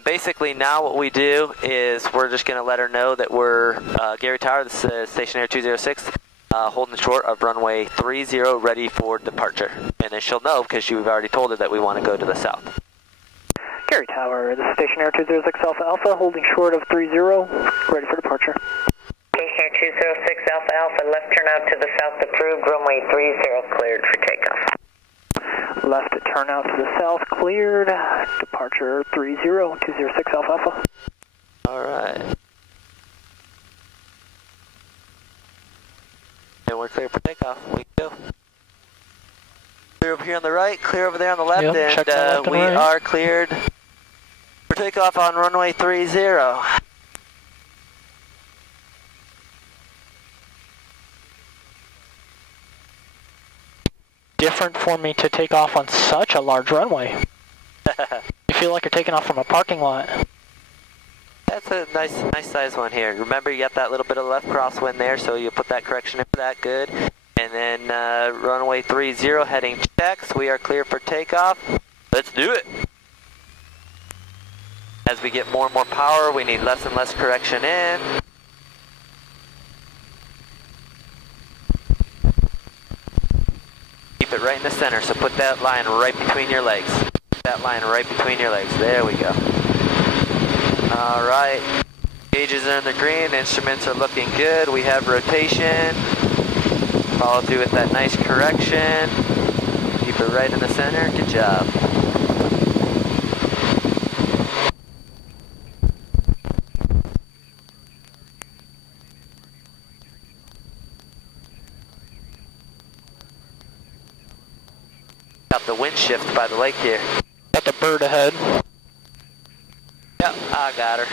And basically now what we do is we're just going to let her know that we're Gary Tower, this is Stationary 206, holding short of runway 30, ready for departure. And then she'll know because we've already told her that we want to go to the south. Gary Tower, this is Stationary 206 Alpha Alpha, holding short of 30, ready for departure. Stationary 206 Alpha Alpha, left turn out to the south approved, runway 30 cleared for takeoff. Left turn out to the south, cleared, departure 30, 206 Alpha Alpha. Alright. And we're clear for takeoff, we can go. Clear over here on the right, clear over there on the left, yep, and we right. are cleared for takeoff on runway 30. Different for me to take off on such a large runway. You feel like you're taking off from a parking lot. That's a nice size one here. Remember, you got that little bit of left crosswind there, so you put that correction in for that, good. And then runway 30 heading checks. We are clear for takeoff. Let's do it. As we get more and more power, we need less and less correction in. Keep it right in the center, so put that line right between your legs. That line right between your legs. There we go. Alright. Gauges are in the green, instruments are looking good. We have rotation. Follow through with that nice correction. Keep it right in the center. Good job. Got the wind shift by the lake here. Got the bird ahead. Yep, I got her.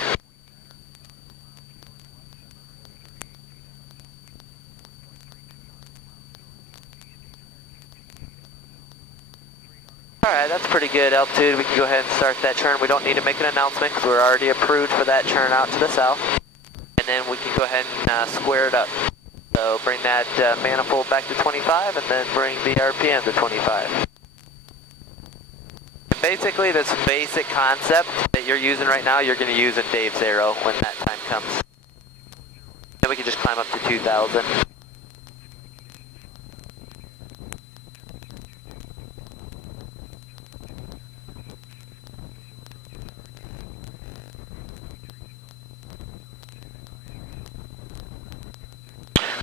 Alright, that's pretty good altitude. We can go ahead and start that turn. We don't need to make an announcement because we're already approved for that turn out to the south. And then we can go ahead and square it up. So bring that manifold back to 25 and then bring the RPM to 25. Basically, this basic concept that you're using right now, you're going to use in Dave's Aero when that time comes. Then we can just climb up to 2,000.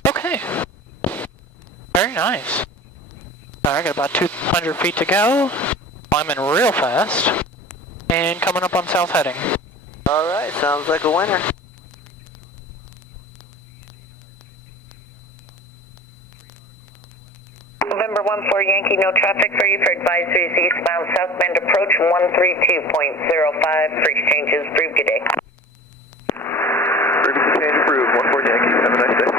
Okay. Very nice. Alright, got about 200 feet to go. Climbing real fast. And coming up on south heading. Alright, sounds like a winner. November 14 Yankee, no traffic for you for advisories eastbound southbound approach 132.05 for exchanges. Approved, good day. Frequency change approved, 14 Yankee, have a nice day.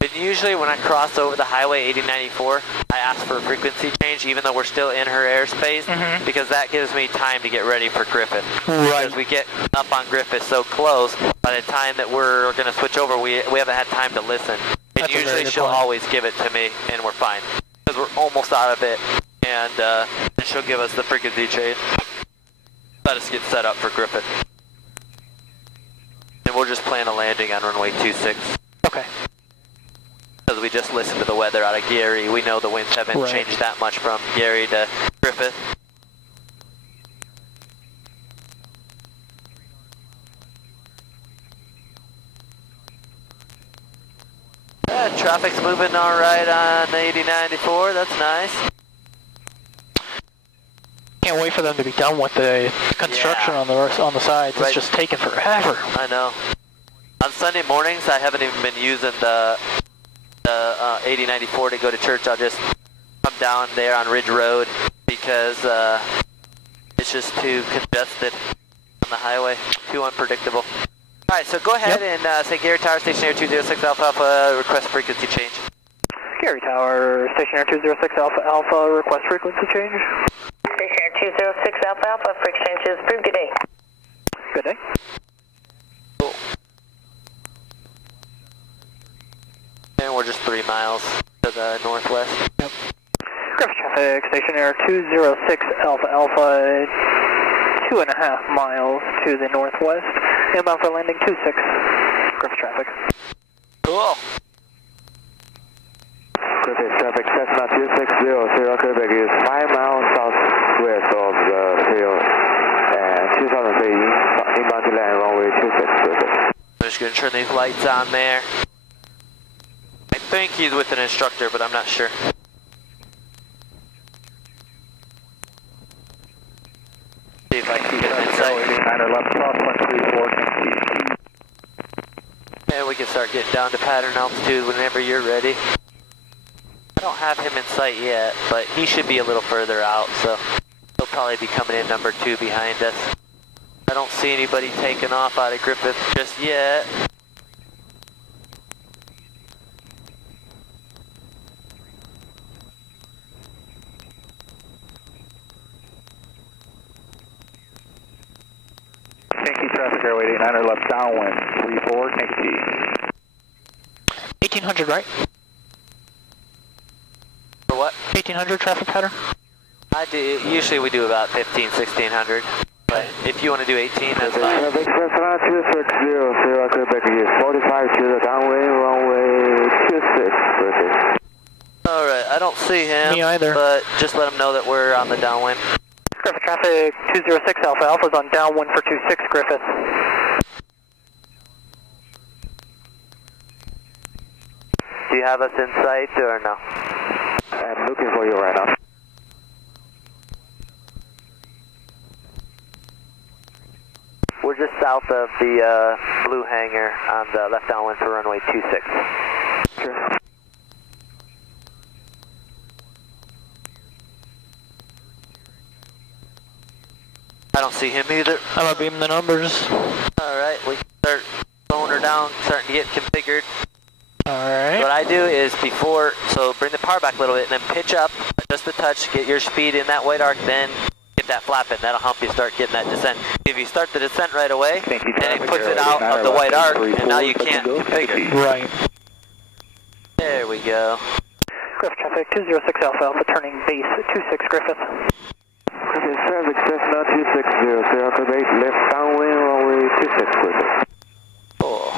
And usually when I cross over the highway 8094, I ask for a frequency change even though we're still in her airspace, because that gives me time to get ready for Griffith. Right. Because we get up on Griffith so close, by the time that we're going to switch over, we haven't had time to listen. And That's a very usually good she'll point. always give it to me, and we're fine. Because we're almost out of it, and then she'll give us the frequency change. Let us get set up for Griffith. And we'll just plan a landing on runway 26. Okay. Because we just listened to the weather out of Gary. We know the winds haven't Right. changed that much from Gary to Griffith. Yeah, traffic's moving all right on 8094. That's nice. Can't wait for them to be done with the construction on the sides. Right. It's just taking forever. I know. On Sunday mornings, I haven't even been using the 8094 to go to church. I'll just come down there on Ridge Road because it's just too congested on the highway, too unpredictable. All right, so go ahead and say Gary Tower, Stationary 206 Alpha Alpha, request frequency change. Gary Tower, Stationary 206 Alpha Alpha, request frequency change. Stationary 206 Alpha Alpha for exchanges. Approved, good day. Good day. Cool. And we're just 3 miles to the northwest. Griffith traffic traffic, stationary 206 Alpha Alpha, 2.5 miles to the northwest, inbound for landing 26, Griffith traffic. Cool. Griffith traffic, Cessna 2600, Quebec is 5 miles southwest of the field and 2,000 feet inbound to land runway 26, Griffith. I'm just going to turn these lights on there. I think he's with an instructor, but I'm not sure. See if I can get an insight. And we can start getting down to pattern altitude whenever you're ready. I don't have him in sight yet, but he should be a little further out, so he'll probably be coming in number 2 behind us. I don't see anybody taking off out of Griffith just yet. Yankee traffic, airway 89er left downwind, 34, Yankee. 1800, right? For what? 1800 traffic pattern? Usually we do about 15, 1600. But if you want to do 18, that's fine. Traffic, Cessna 2600, Quebec is 45 to the downwind, runway 26, Griffith. Alright, I don't see him. Me either. But just let him know that we're on the downwind. Griffith traffic, 206 Alpha Alpha is on downwind for 26, Griffith. Do you have us in sight or no? I'm looking for you right now. We're just south of the blue hangar on the left downwind for runway 26. Sure. I don't see him either. I'm gonna beam the numbers. Alright, we can start slowing her down, starting to get configured. Alright. What I do is so bring the power back a little bit and then pitch up, just a touch, get your speed in that white arc, then get that flap in. That'll help you start getting that descent. If you start the descent right away, then it puts it out of the white arc, and now you can't configure. Right. There we go. Griffith traffic, 206 Alpha Alpha, turning base 26, Griffith. Griffith traffic, Cessna 2600, Quebec left downwind, runway 26, Griffith. Cool.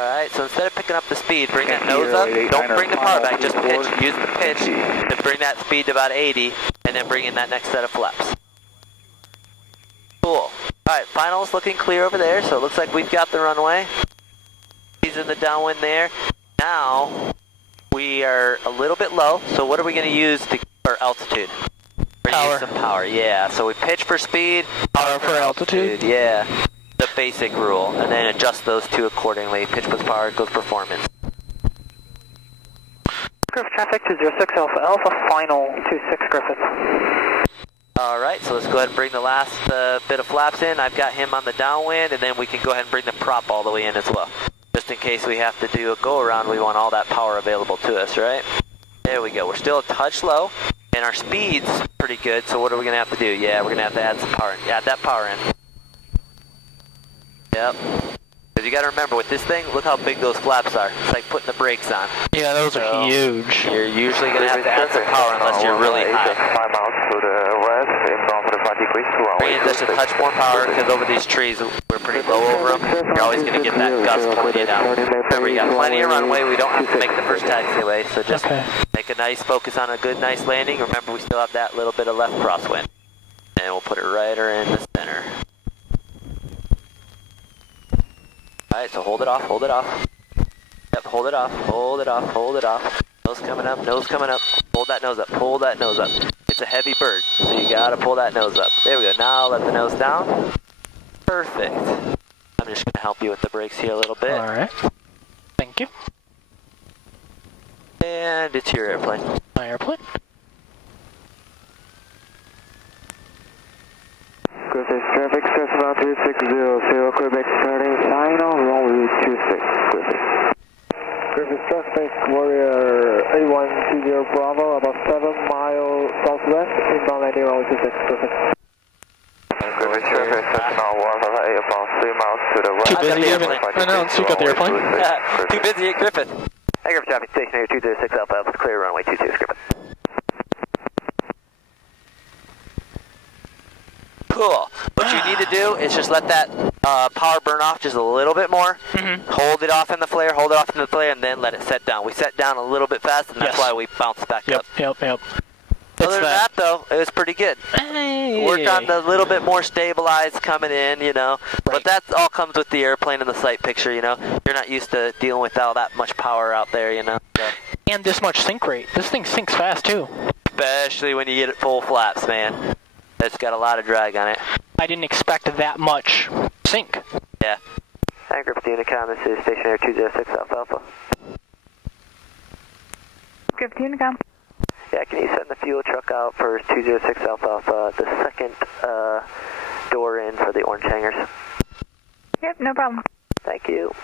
Alright, so instead of picking up the speed, bring that nose up, don't bring the power back, just pitch. Use the pitch to bring that speed to about 80, and then bring in that next set of flaps. Cool. Alright, finals looking clear over there, so it looks like we've got the runway. He's in the downwind there. Now, we are a little bit low, so what are we going to use to for altitude? We're going to use some power, yeah. So we pitch for speed, Power for altitude. yeah. The basic rule, and then adjust those two accordingly. Pitch plus power goes performance. Griffith traffic, 206 Alpha Alpha, final 26, Griffith. Alright, so let's go ahead and bring the last bit of flaps in. I've got him on the downwind, and then we can go ahead and bring the prop all the way in as well. Just in case we have to do a go-around, we want all that power available to us, right? There we go. We're still a touch low, and our speed's pretty good, so what are we going to have to do? Yeah, we're going to have to add some power in. Add that power in. Yep. Because you got to remember, with this thing, look how big those flaps are. It's like putting the brakes on. Yeah, those are huge. You're usually going to have to add some power unless you're really high. 5 miles to the west, inbound for the 5 degrees to runway. Bring in just a touch more power, because over these trees, we're pretty low over them. You're always going to get that gust pulling you down. Remember, you got plenty of runway. We don't have to make the first taxiway, so just make a nice focus on a good, nice landing. Remember, we still have that little bit of left crosswind. And we'll put it right in the center. Alright, so hold it off, hold it off. Yep, hold it off, hold it off, hold it off. Nose coming up, nose coming up. Hold that nose up, pull that nose up. It's a heavy bird, so you gotta pull that nose up. There we go, now let the nose down. Perfect. I'm just gonna help you with the brakes here a little bit. Alright. Thank you. And it's your airplane. My airplane. Griffith traffic, Cessna 2600, Quebec starting final, runway 26, Griffith. Griffith traffic, Warrior 8120 Bravo, about 7 miles southwest, inbound landing runway 26, Griffith. Griffith traffic, Cessna 158, about 3 miles to the west. Too busy, you haven't announced you got the airplane? Too busy at Griffith. Hey, Griffith traffic, stationary 206 Alpha Alpha, clear runway 26, Griffith. Cool. What you need to do is just let that power burn off just a little bit more. Hold it off in the flare, hold it off in the flare, and then let it set down. We set down a little bit fast, and that's why we bounced back up. Yep. Other than that, though, it was pretty good. Hey. Worked on the little bit more stabilized coming in, you know. But that all comes with the airplane and the sight picture, you know. You're not used to dealing with all that much power out there, you know. So. And this much sink rate. This thing sinks fast, too. Especially when you get it full flaps, man. It's got a lot of drag on it. I didn't expect that much sink. Yeah. Hi, Griffith Unicom. This is stationary 206 Alpha Alpha. Griffith Unicom. Yeah, can you send the fuel truck out for 206 Alpha Alpha, the second door in for the orange hangars? Yep, no problem. Thank you.